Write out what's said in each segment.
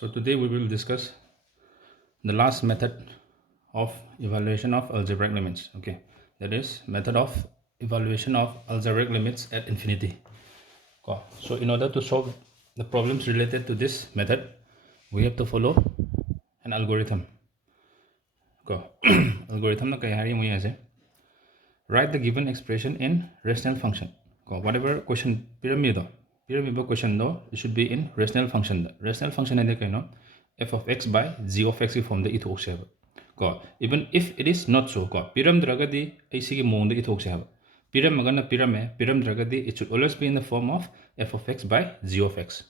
So today we will discuss the last method of evaluation of algebraic limits. Okay, that is method of evaluation of algebraic limits at infinity. Okay. So in order to solve the problems related to this method, we have to follow an algorithm. Okay. Algorithm na kaya hari mo yan. Write the given expression in rational function. Okay. Whatever question pyramid question though, it should be in rational function. Rational function is the f of x by g of x form the ithok se ko even if it is not so ko piram dragadi ai sigi mong the ithok se piram magana piram dragadi it should always be in the form of f of x by g of x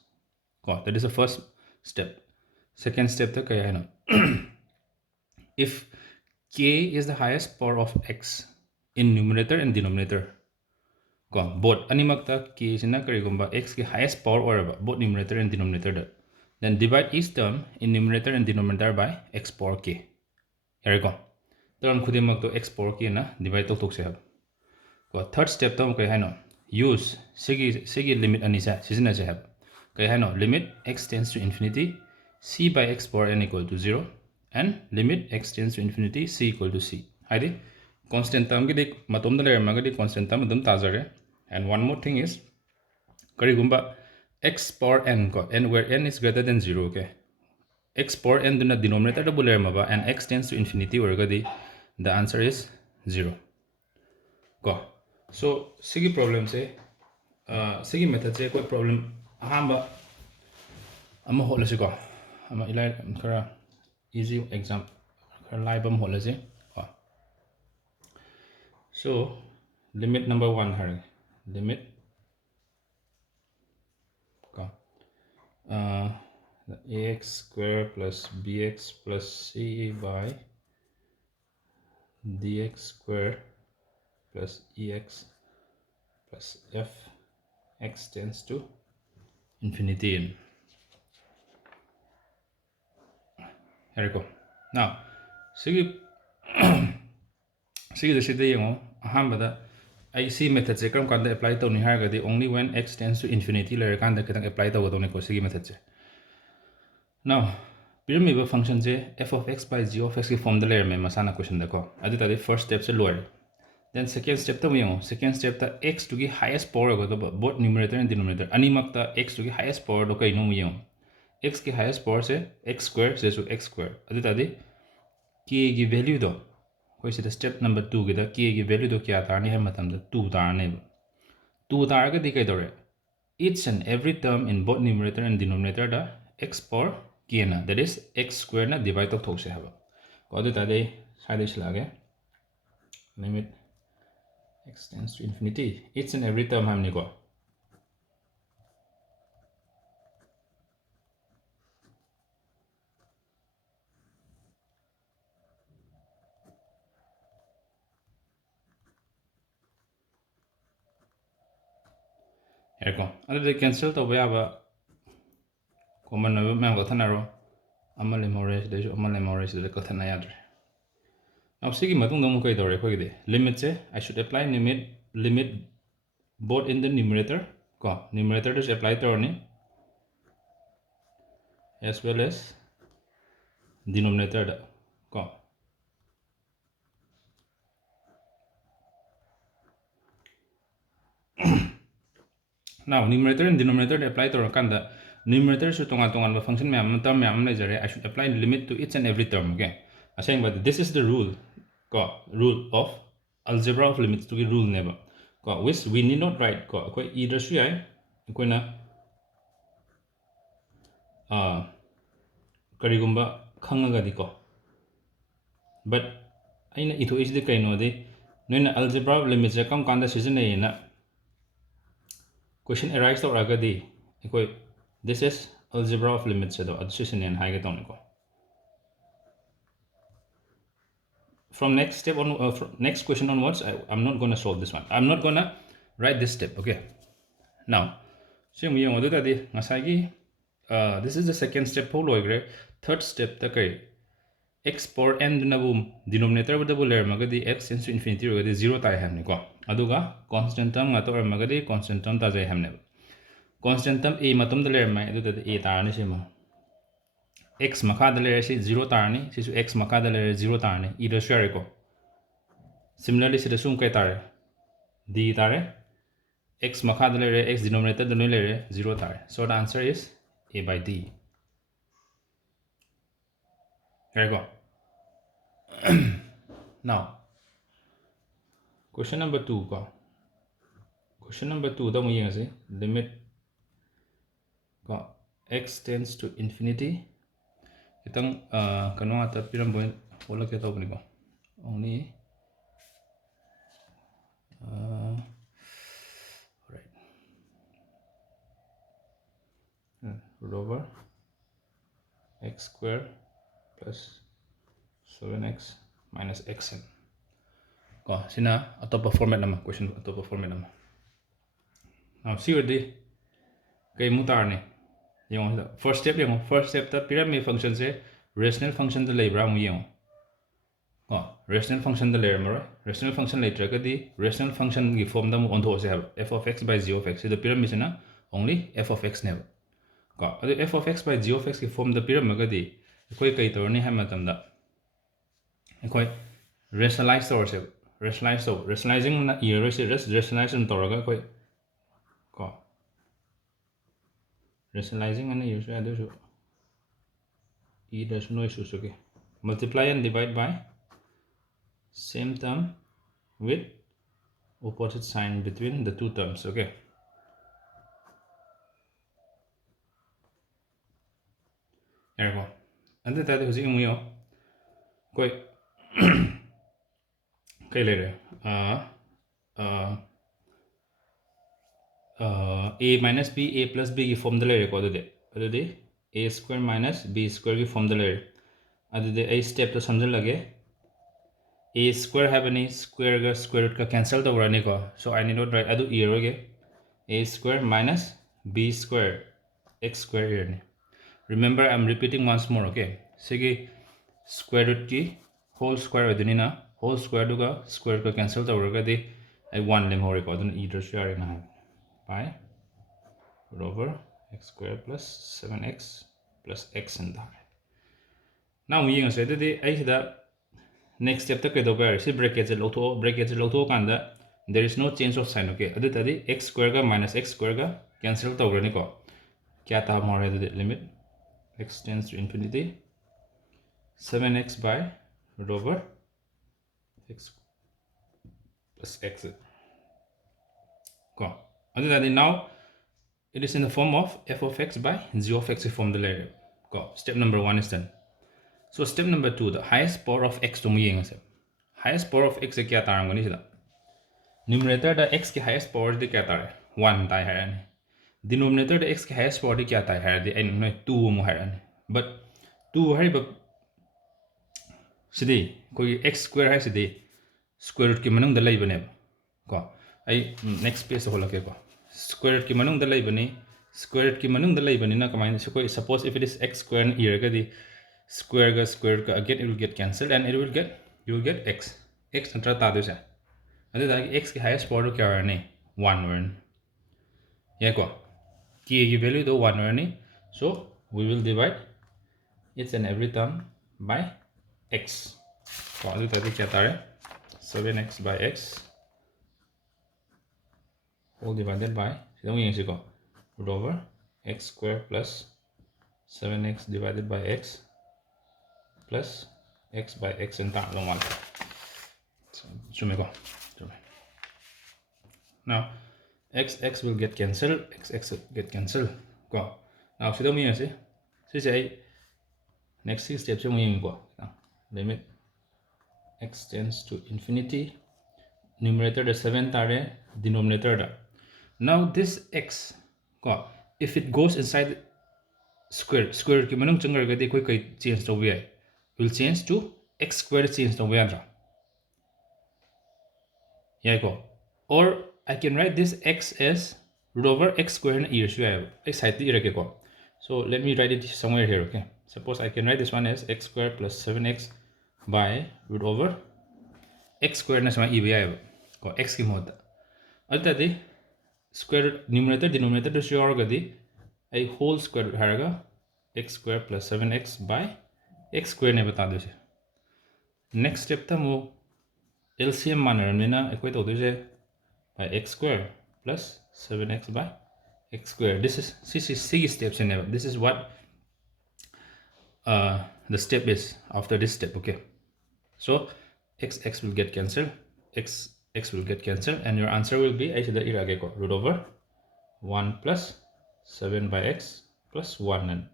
ko that is the first step. Second step ta kaya no if k is the highest power of x in numerator and denominator ko both animakta k sina karigumba x ki highest power or both numerator and denominator then divide each term in numerator and denominator by x power k. Here we go. Term khudimak to x power k na divide to tok se hab. Ko third step to kai hano use sigi limit anisa sisina se hab. Kai hano limit x tends to infinity c by x power n equal to 0 and limit x tends to infinity c equal to c. Haidi constant term ki dik matom da layer magadi constant term dum tajare. And one more thing is karigumba x power n ko n where n is greater than 0. Okay, x power n do na denominator da buler maba and x tends to infinity or gadi the answer is 0 ko. So sigi problem se sigi method se koi problem ahamba ama holase ko ama ilai kara easy exam kara live am holase ko. So limit number 1 har limit ko ax square plus bx plus c by dx square plus ex plus f x tends to infinity. Here we go. Now sigi the sida yengo ahambada I see method se karam kanda apply to ni haragadi only when x tends to infinity layer kanda kitang apply to godone ko sigi method se. Now pyramid function se f of x by g of x ki form the layer me masana question da ko adi tadi first step se lower. Then second step ta mo second step ta x to the highest power go both numerator and denominator animak ta x to the highest power do kai no mo x ki highest power se x square se so x square adi tadi k ki value do koi se step number 2 ki da k ki value do kya ta ni hai matam da 2 ta ne 2 ta ga di kai do re each and every term in both numerator and denominator da x power k na that is x square na divide to thok se haba ko adi tadi side is lage limit x tends to infinity each and every term hamni ko here ko adi de cancel to ba ba common na ma ko thanaro amale more de jo amale more de ko thana yadre. Now sigi matung dong kai dore ko ide limit se I should apply limit both in the numerator ko numerator to apply to ni as well as denominator da ko. Now numerator and denominator apply to kanda numerator should tongan ba function me term me jare I should apply limit to each and every term. Okay, I'm saying but this is the rule ko rule of algebra of limits to be rule never ko which we need not write ko ko either shu ai ko na karigumba khangaga di ko but aina itho is the kaino de noina algebra of limits ja kam kanda season na question arise to ragadi ko this is algebra of limits do addition and high ga ko. From next step on from next question onwards I'm not going to solve this one. I'm not going to write this step. Okay, now so we ngo da di ngasai gi this is the second step polo gre third step ta kai x power n na bu denominator bu double layer magadi x tends to infinity ro gadi 0 tai hamni ko aduga constant term nga to magadi constant term ta jai hamne constant term a matam da layer mai adu da a ta ni sema x makada layer si 0 tarani sisu x makada layer 0 tarani either share ko similarly si sum kai tare d tare x makada layer x denominator the layer 0 tare so the answer is a by d here we go now question number 2 ko question number 2 da mo yeng ase limit ko x tends to infinity itang kanu ata piram point wala ke to ko only right root over x square plus 7x minus xn ko sina atopa format nama question atopa format nama now see what the kay mutar ni yung first step ta pyramid function se rational function the labra mo yung ko rational function the layer mo rational function later ka di rational function gi form da mo on tho se have f of x by g of x the pyramid na only f of x ne ko adu f of x by g of x gi form the pyramid ga di koi kai tor ni ha matam da koi rationalize ourselves rationalizing na error se rationalization toraga koi ko rationalizing and use other so e does no issues okay multiply and divide by same term with opposite sign between the two terms okay here we go and then that is you koi kai later a minus b a plus b की form the लेरे को अदुदे a square minus b square की form the लेरे अदुदे a step तो समझ लगे a square है बनी square का square root का cancel तो वरने को so I need not write अदु e रोगे a square minus b square x square here remember I'm repeating once more okay सेगी square root की whole square अदुनी ना whole square दुगा square का cancel तो वरगा दे I one लेम हो रेको अदुन e तो share ना है by root over x square plus 7x plus x and that. Now we use the next step to get over see brackets loto kanda there is no change of sign okay adu tadi x square ga minus x square ga cancel to grani ko kya ta more the limit x tends to infinity 7x by root over x plus x ko adu tadi now it is in the form of f of x by g of x form the layer go step number 1 is done so step number 2 the highest power of x to me highest power of x is kya tarang gani sida numerator the x ki highest power de kya tar 1 tai hai denominator the x ki highest power de kya tai hai de n 2 mu hai but 2 hai but sidi koi x square hai sidi square root ki manung da lai bane ko ai next page ho lake ko square root की मनोंग दलाई बनी square root की मनोंग दलाई बनी ना कमाइन से कोई suppose if it is x square and here का दी square का again it will get cancelled and you will get x नंतर तादु से अदे ताकि x की highest power क्या है नहीं 1 वन ये को की की value तो 1 वन नहीं so we will divide each and every term by x तो अदे ताकि क्या तारे 7x by x all divided by root over x square plus 7x divided by x plus x by x and that long one so now x will get cancelled x get cancelled go now see next step limit x tends to infinity numerator the 7 tare denominator the now this x if it goes inside square ki manung changar ga de koi kai change to we will change to x square change to we andra yeah go or I can write this x as root over x square and e so I side the go so let me write it somewhere here okay suppose I can write this one as x square plus 7x by root over x square na sama e by go x ki mod adda de square root numerator denominator to share gadi a whole square root haraga x square plus 7x by x square ne bata dise. Next step ta mo LCM manner equate by x square plus 7x by x square. This is C steps in. This is what the step is after this step. Okay, so x will get cancelled, x will get cancelled, and your answer will be root over 1 plus 7 by x plus 1. And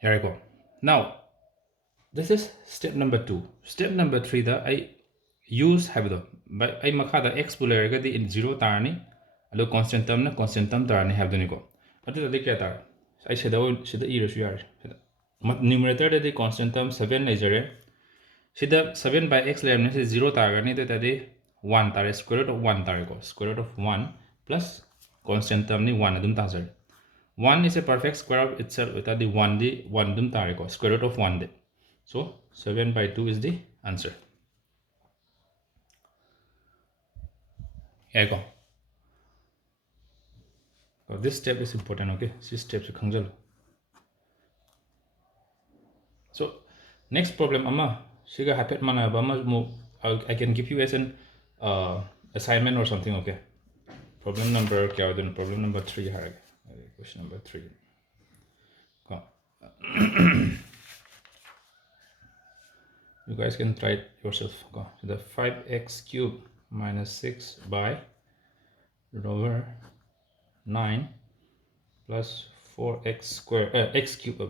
here I go. Now this is step number 2. Step number 3 the I use habdo but I makada x buller gadi in 0 tarni alo constant term tarni have the go. But the kya I said the e numerator the constant term 7 is Shida 7 by x lemne is 0 targani to tadi 1 tar square root of 1 targo square root of 1 plus constant term ni 1 adum tazar. 1 is a perfect square of itself with the 1 the 1 dum targo square root of 1 de. So 7 by 2 is the answer. Here you go. So this step is important, okay? This step is khangzal. So next problem amma shiga hapet mana bama I can give you as an assignment or something, okay? Problem number problem number 3 question number 3. Go. You guys can try it yourself. Go. So the 5x cubed minus 6 by root over 9 plus 4x square x cubed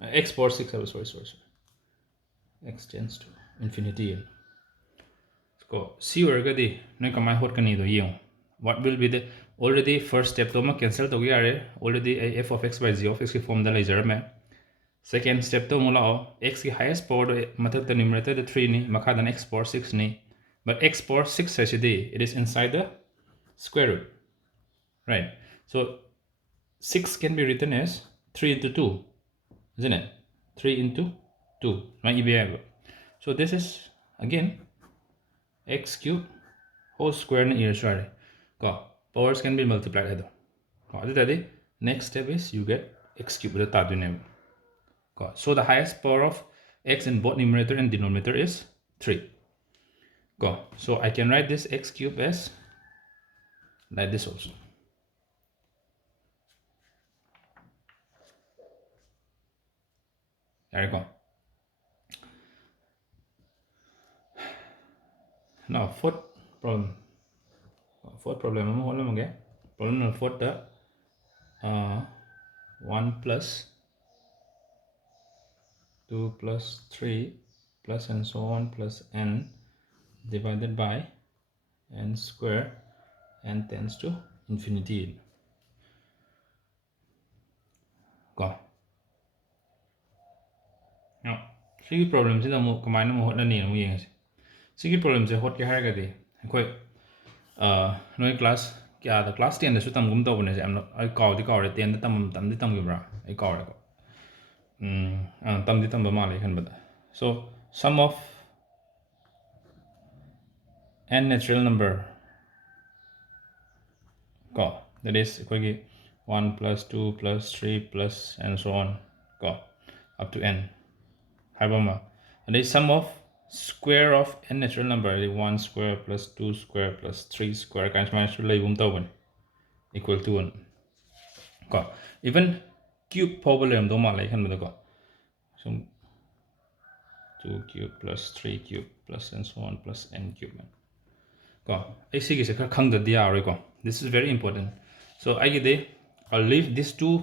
x power 6 sorry x tends to infinity. Go see where gadi no kamai hot kani do yong. What will be the already first step to ma cancel to yare already a f of x by z of x ki form da laser me. Second step to mula x ki highest power mathak the numerator the 3 ni makha dan x power 6 ni, but x power 6 it is inside the square root, right? So 6 can be written as 3 into 2, isn't it? 3 into 2, right? So this is again x cubed whole square in here, sorry. Powers can be multiplied. Next step is you get x cubed with the name. So the highest power of x in both numerator and denominator is 3. So I can write this x cubed as like this also. There you go. Now fourth problem. Problem number 4 the 1 plus 2 plus 3 plus and so on plus n divided by n square n tends to infinity. Go. Now, see problems in the combine hot and near. See problems a hot haragadi. Quite no class. Yeah, the class 10 the sutam gum to I'm not I call the car at the end of the tam gibra. I call it. Tam the tam mali can so sum of n natural number. That is equal 1 plus 2 plus 3 plus and so on. Up to n. And the sum of square of n natural number 1 square plus 2 square plus 3 square equal to 1. Even cube problem do malay kan bada so 2 cube plus 3 cube plus and so on plus n cube. This is very important. So I'll leave these two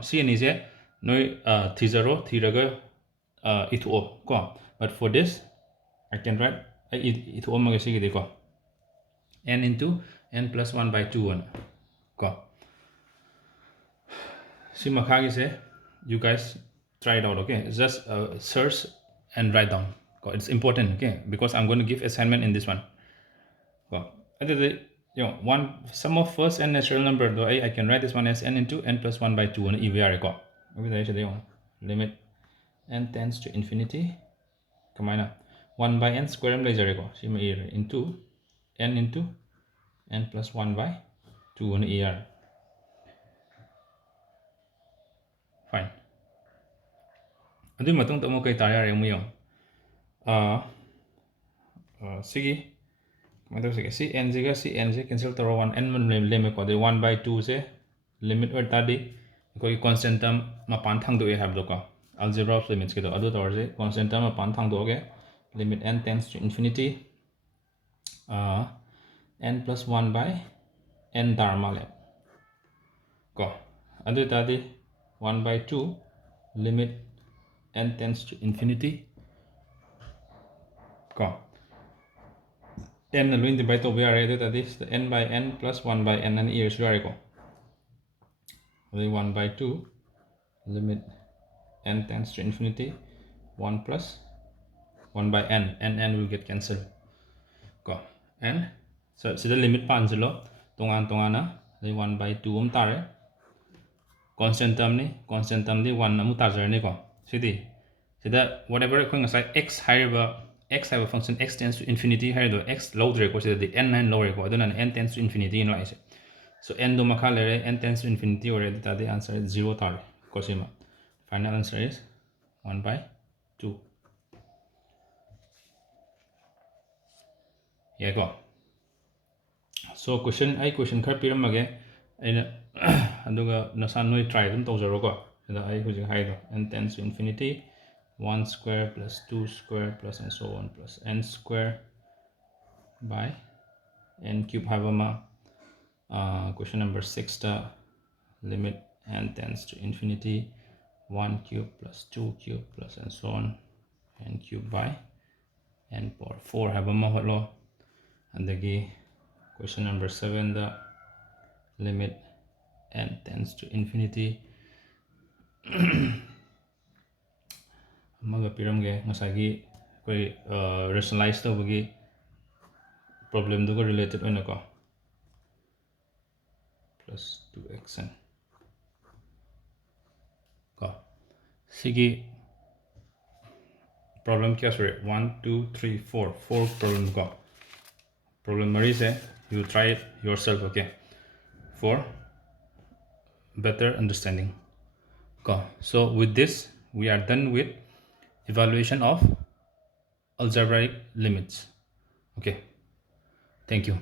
see is a no thizaro thiraga but for this I can write n into n plus 1 by 2 1. See you guys try it out, okay? Just search and write down. It's important, okay? Because I'm going to give assignment in this one. One sum of first n natural number though I can write this one as n into n plus 1 by 2 and EVR limit n tends to infinity 1 by n square into n plus 1 by 2 and ER. fine adu matung to mo kai tar yare mu yo sigi matung sigi si n jiga si n je cancel to 1 n man limit ko de 1/2 se limit or tadi ko constant term ma pan thang do e have do ko algebra of limits ke do adu to je constant term ma pan thang do ge limit n tends to infinity n plus 1 by n dharma le ko adu tadi 1/2 limit n tends to infinity ko n na luin divide to bia re adu tadi n by n plus 1 by n and here sure ko adu 1/2 limit n tends to infinity 1 plus 1 by n and n will get cancelled ko and so the limit pan zelo tongan na 1/2 tare constant term ni 1 amu tar ni ko sidi sida whatever ko ngasai x higher x have a function x tends to infinity higher do x low dre ko sida the n lower ko aduna n tends to infinity in like so n do makha lere n tends to infinity or the answer is 0 tar ko sima final answer is 1/2 yeah go so question khar piram age aina aduga nasan noi try dum tawjaro ko da ai hujing hai do n tends to infinity 1 square plus 2 square plus and so on plus n square by n cube have question number 6 the limit n tends to infinity 1 cube plus 2 cube plus and so on n cube by n power 4 have hotlo and the question number 7 the limit n tends to infinity amaga piramge ngasagi koi rationalize to bagi problem do related oina ko plus 2xn ko sigi problem kya sore 1 2 3 4 problem ko problem mari se you try it yourself okay for better understanding ko so with this we are done with evaluation of algebraic limits okay thank you